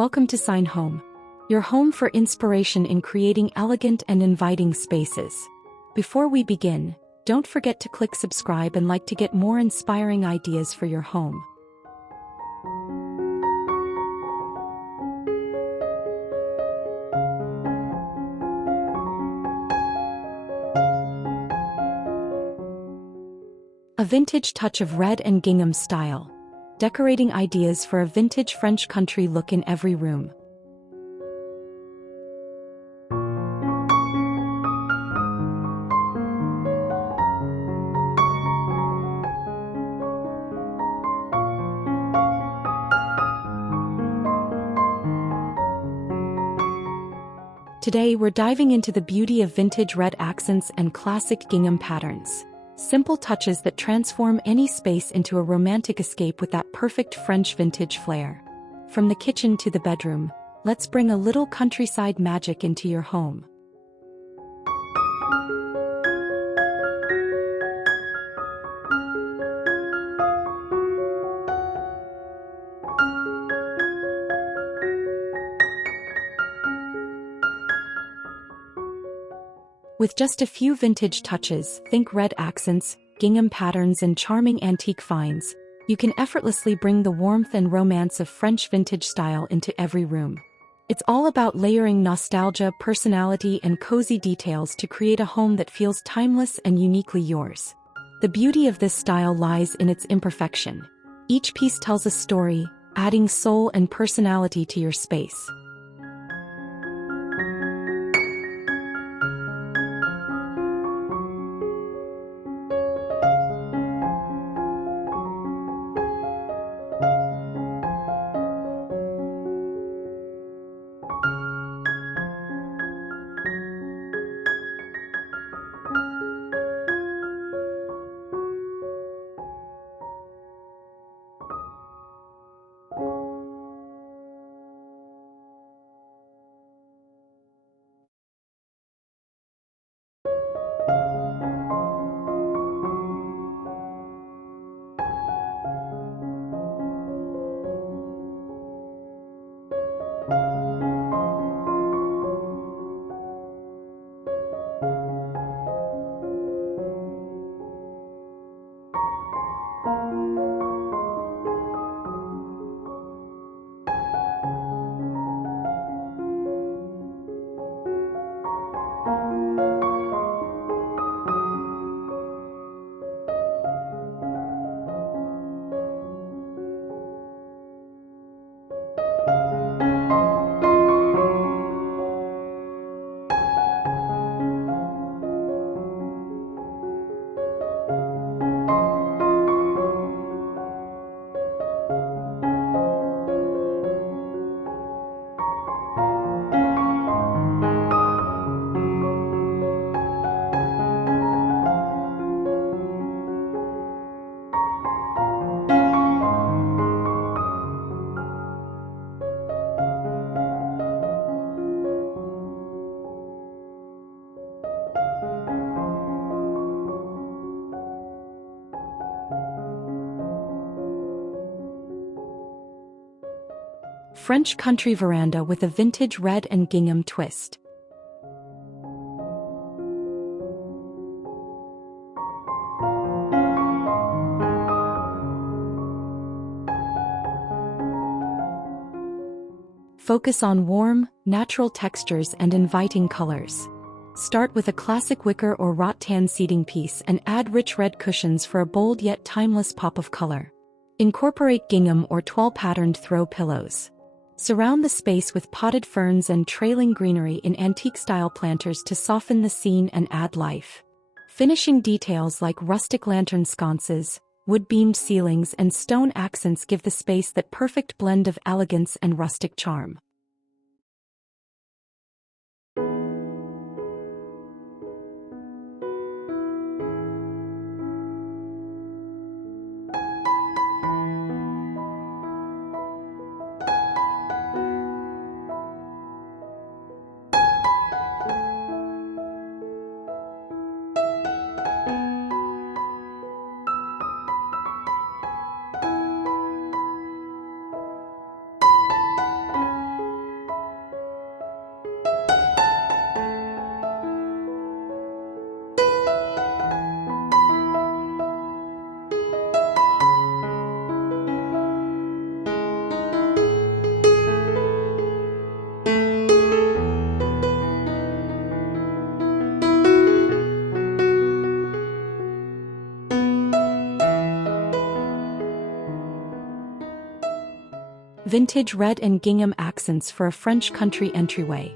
Welcome to Sign Home, your home for inspiration in creating elegant and inviting spaces. Before we begin, don't forget to click subscribe and like to get more inspiring ideas for your home. A vintage touch of red and gingham style. Decorating ideas for a vintage French country look in every room. Today we're diving into the beauty of vintage red accents and classic gingham patterns. Simple touches that transform any space into a romantic escape with that perfect French vintage flair. From the kitchen to the bedroom, let's bring a little countryside magic into your home. With just a few vintage touches, think red accents, gingham patterns and charming antique finds, you can effortlessly bring the warmth and romance of French vintage style into every room. It's all about layering nostalgia, personality and cozy details to create a home that feels timeless and uniquely yours. The beauty of this style lies in its imperfection. Each piece tells a story, adding soul and personality to your space. French country veranda with a vintage red and gingham twist. Focus on warm, natural textures and inviting colors. Start with a classic wicker or rattan seating piece and add rich red cushions for a bold yet timeless pop of color. Incorporate gingham or toile patterned throw pillows. Surround the space with potted ferns and trailing greenery in antique-style planters to soften the scene and add life. Finishing details like rustic lantern sconces, wood-beamed ceilings and stone accents give the space that perfect blend of elegance and rustic charm. Vintage red and gingham accents for a French country entryway.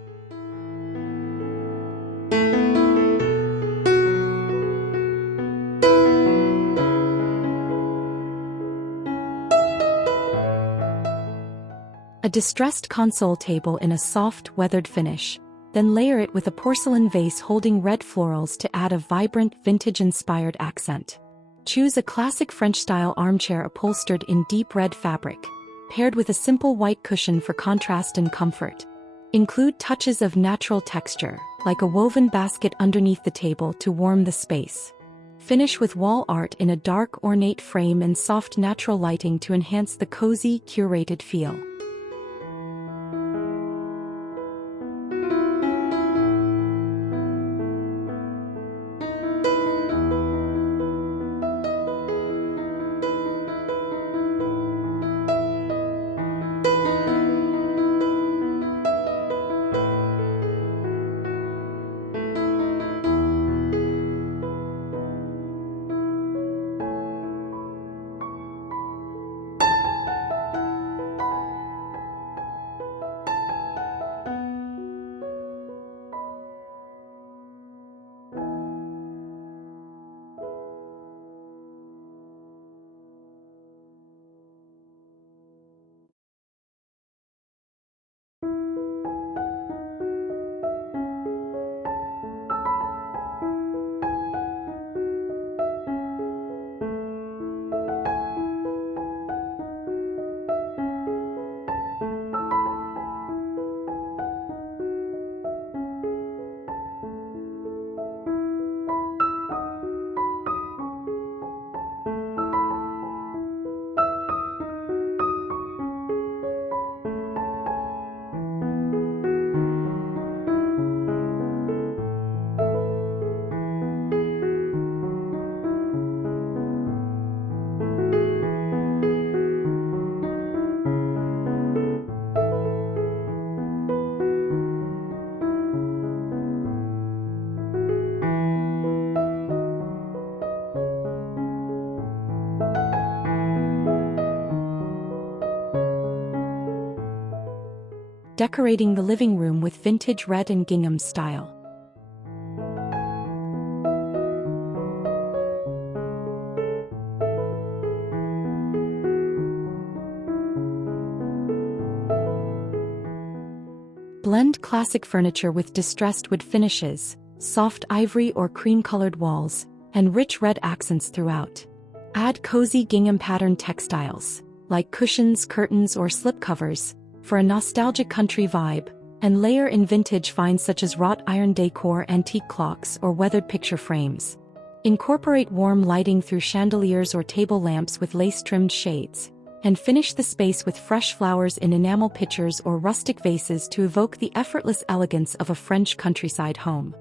A distressed console table in a soft, weathered finish. Then layer it with a porcelain vase holding red florals to add a vibrant, vintage-inspired accent. Choose a classic French-style armchair upholstered in deep red fabric, paired with a simple white cushion for contrast and comfort. Include touches of natural texture, like a woven basket underneath the table to warm the space. Finish with wall art in a dark, ornate frame and soft natural lighting to enhance the cozy, curated feel. Decorating the living room with vintage red and gingham style. Blend classic furniture with distressed wood finishes, soft ivory or cream-colored walls, and rich red accents throughout. Add cozy gingham pattern textiles, like cushions, curtains, or slipcovers, for a nostalgic country vibe, and layer in vintage finds such as wrought iron decor, antique clocks, or weathered picture frames. Incorporate warm lighting through chandeliers or table lamps with lace-trimmed shades, and finish the space with fresh flowers in enamel pitchers or rustic vases to evoke the effortless elegance of a French countryside home.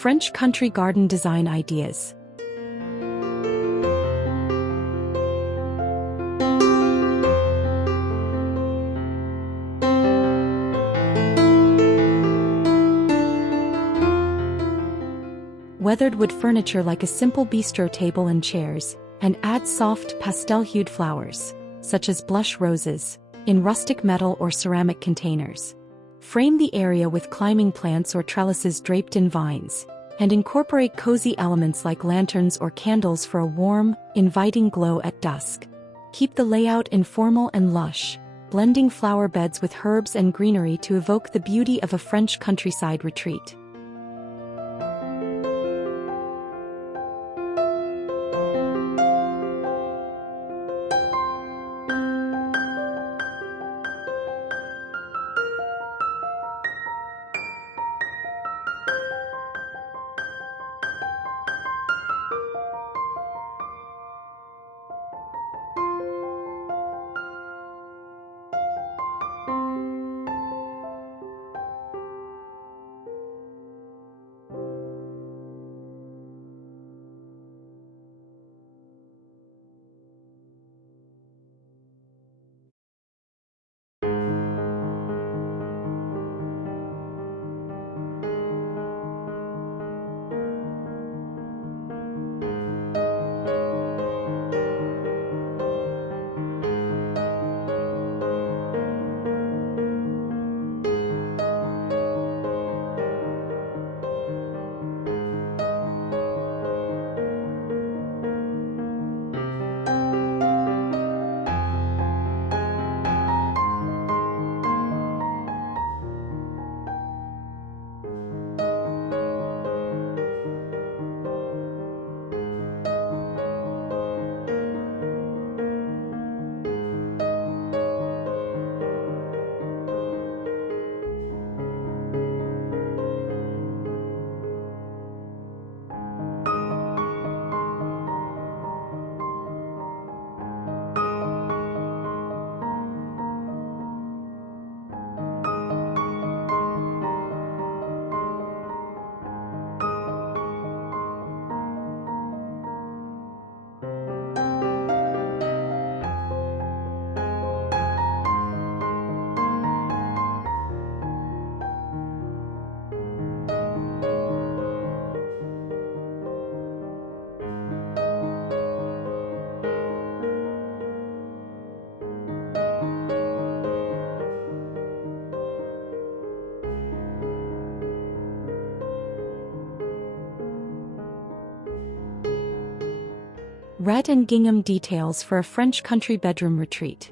French country garden design ideas. Weathered wood furniture like a simple bistro table and chairs, and add soft pastel-hued flowers, such as blush roses, in rustic metal or ceramic containers. Frame the area with climbing plants or trellises draped in vines, and incorporate cozy elements like lanterns or candles for a warm, inviting glow at dusk. Keep the layout informal and lush, blending flower beds with herbs and greenery to evoke the beauty of a French countryside retreat. Red and gingham details for a French country bedroom retreat.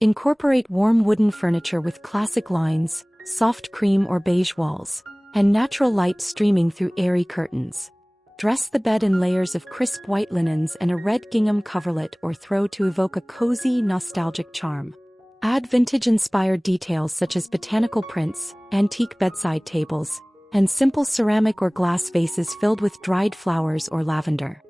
Incorporate warm wooden furniture with classic lines, soft cream or beige walls, and natural light streaming through airy curtains. Dress the bed in layers of crisp white linens and a red gingham coverlet or throw to evoke a cozy, nostalgic charm. Add vintage-inspired details such as botanical prints, antique bedside tables, and simple ceramic or glass vases filled with dried flowers or lavender.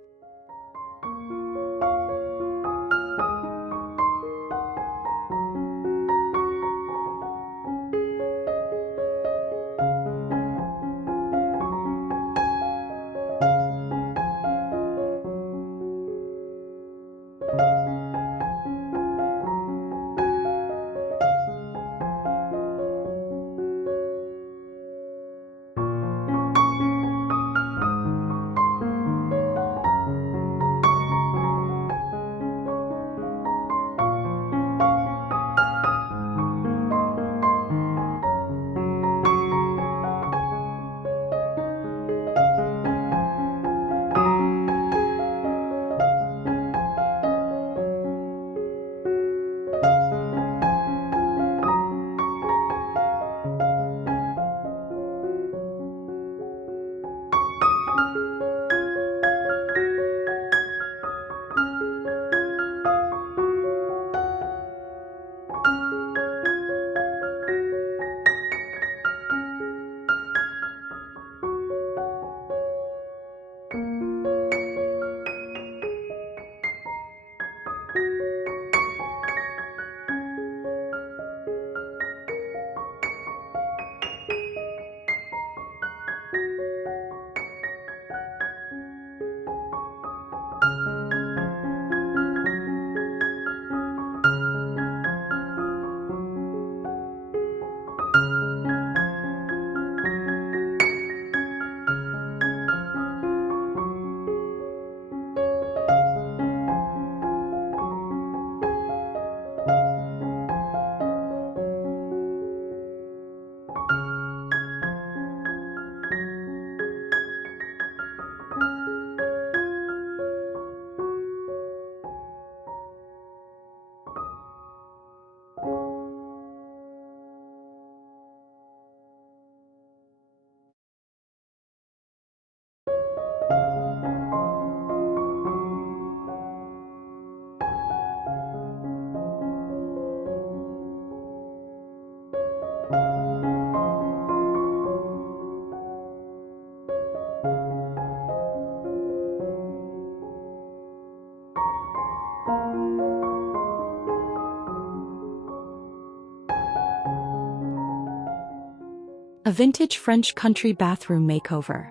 A vintage French country bathroom makeover.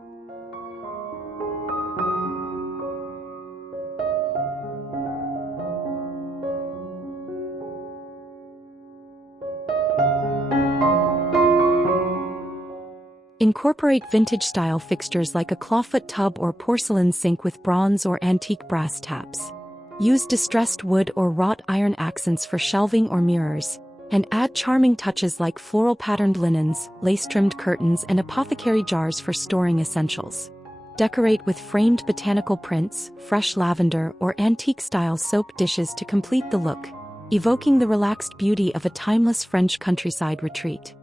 Incorporate vintage-style fixtures like a clawfoot tub or porcelain sink with bronze or antique brass taps. Use distressed wood or wrought iron accents for shelving or mirrors, and add charming touches like floral-patterned linens, lace-trimmed curtains, and apothecary jars for storing essentials. Decorate with framed botanical prints, fresh lavender, or antique-style soap dishes to complete the look, evoking the relaxed beauty of a timeless French countryside retreat.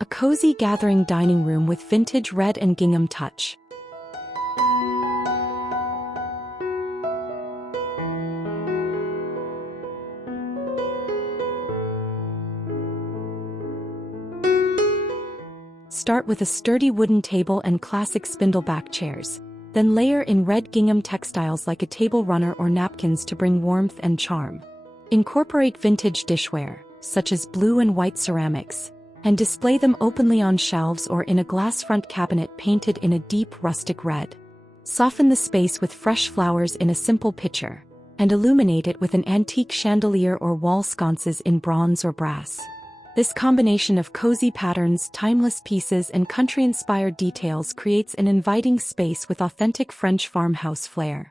A cozy gathering dining room with vintage red and gingham touch. Start with a sturdy wooden table and classic spindleback chairs. Then layer in red gingham textiles like a table runner or napkins to bring warmth and charm. Incorporate vintage dishware, such as blue and white ceramics, and display them openly on shelves or in a glass front cabinet painted in a deep rustic red. Soften the space with fresh flowers in a simple pitcher, and illuminate it with an antique chandelier or wall sconces in bronze or brass. This combination of cozy patterns, timeless pieces, and country-inspired details creates an inviting space with authentic French farmhouse flair.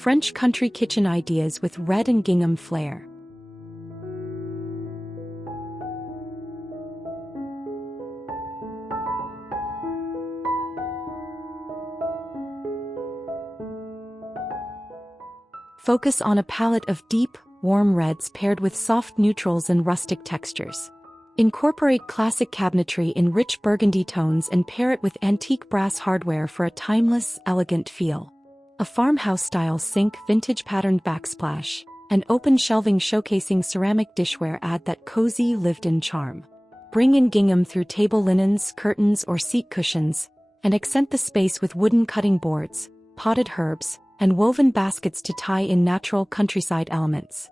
French country kitchen ideas with red and gingham flair. Focus on a palette of deep, warm reds paired with soft neutrals and rustic textures. Incorporate classic cabinetry in rich burgundy tones and pair it with antique brass hardware for a timeless, elegant feel. A farmhouse-style sink, vintage patterned backsplash, and open shelving showcasing ceramic dishware add that cozy, lived-in charm. Bring in gingham through table linens, curtains, or seat cushions, and accent the space with wooden cutting boards, potted herbs, and woven baskets to tie in natural countryside elements.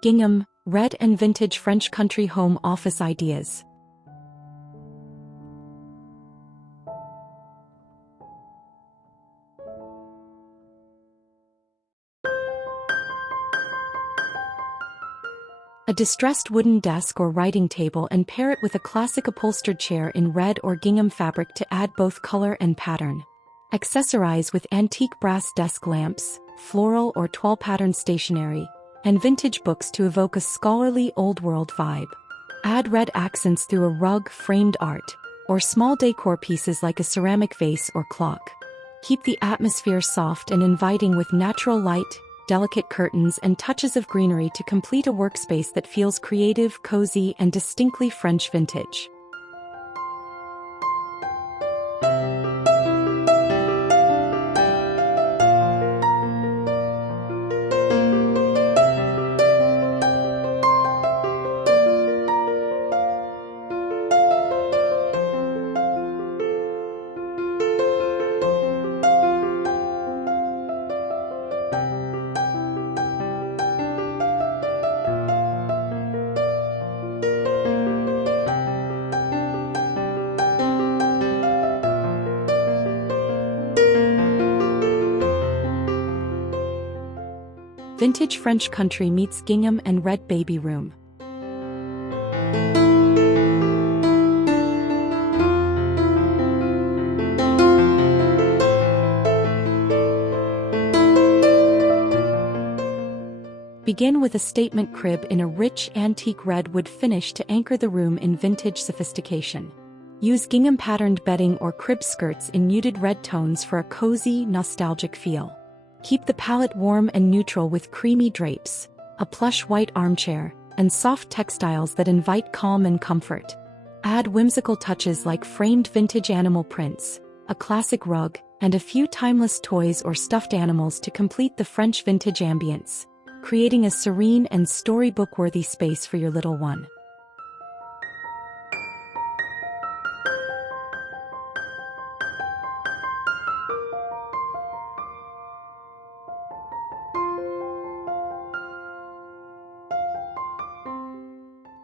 Gingham, red and vintage French country home office ideas. A distressed wooden desk or writing table and pair it with a classic upholstered chair in red or gingham fabric to add both color and pattern. Accessorize with antique brass desk lamps, floral or toile pattern stationery, and vintage books to evoke a scholarly old-world vibe. Add red accents through a rug, framed art, or small decor pieces like a ceramic vase or clock. Keep the atmosphere soft and inviting with natural light, delicate curtains, and touches of greenery to complete a workspace that feels creative, cozy, and distinctly French vintage. Vintage French country meets gingham and red baby room. Begin with a statement crib in a rich antique red wood finish to anchor the room in vintage sophistication. Use gingham-patterned bedding or crib skirts in muted red tones for a cozy, nostalgic feel. Keep the palette warm and neutral with creamy drapes, a plush white armchair, and soft textiles that invite calm and comfort. Add whimsical touches like framed vintage animal prints, a classic rug, and a few timeless toys or stuffed animals to complete the French vintage ambience, creating a serene and storybook-worthy space for your little one.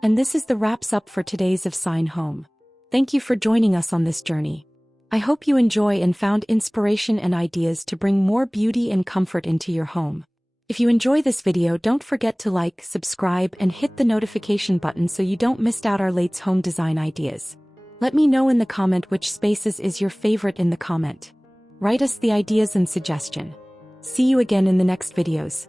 And this is the wraps up for today's Of Sign Home. Thank you for joining us on this journey. I hope you enjoy and found inspiration and ideas to bring more beauty and comfort into your home. If you enjoy this video, don't forget to like, subscribe, and hit the notification button so you don't miss out our latest home design ideas. Let me know in the comment which spaces is your favorite in the comment. Write us the ideas and suggestion. See you again in the next videos.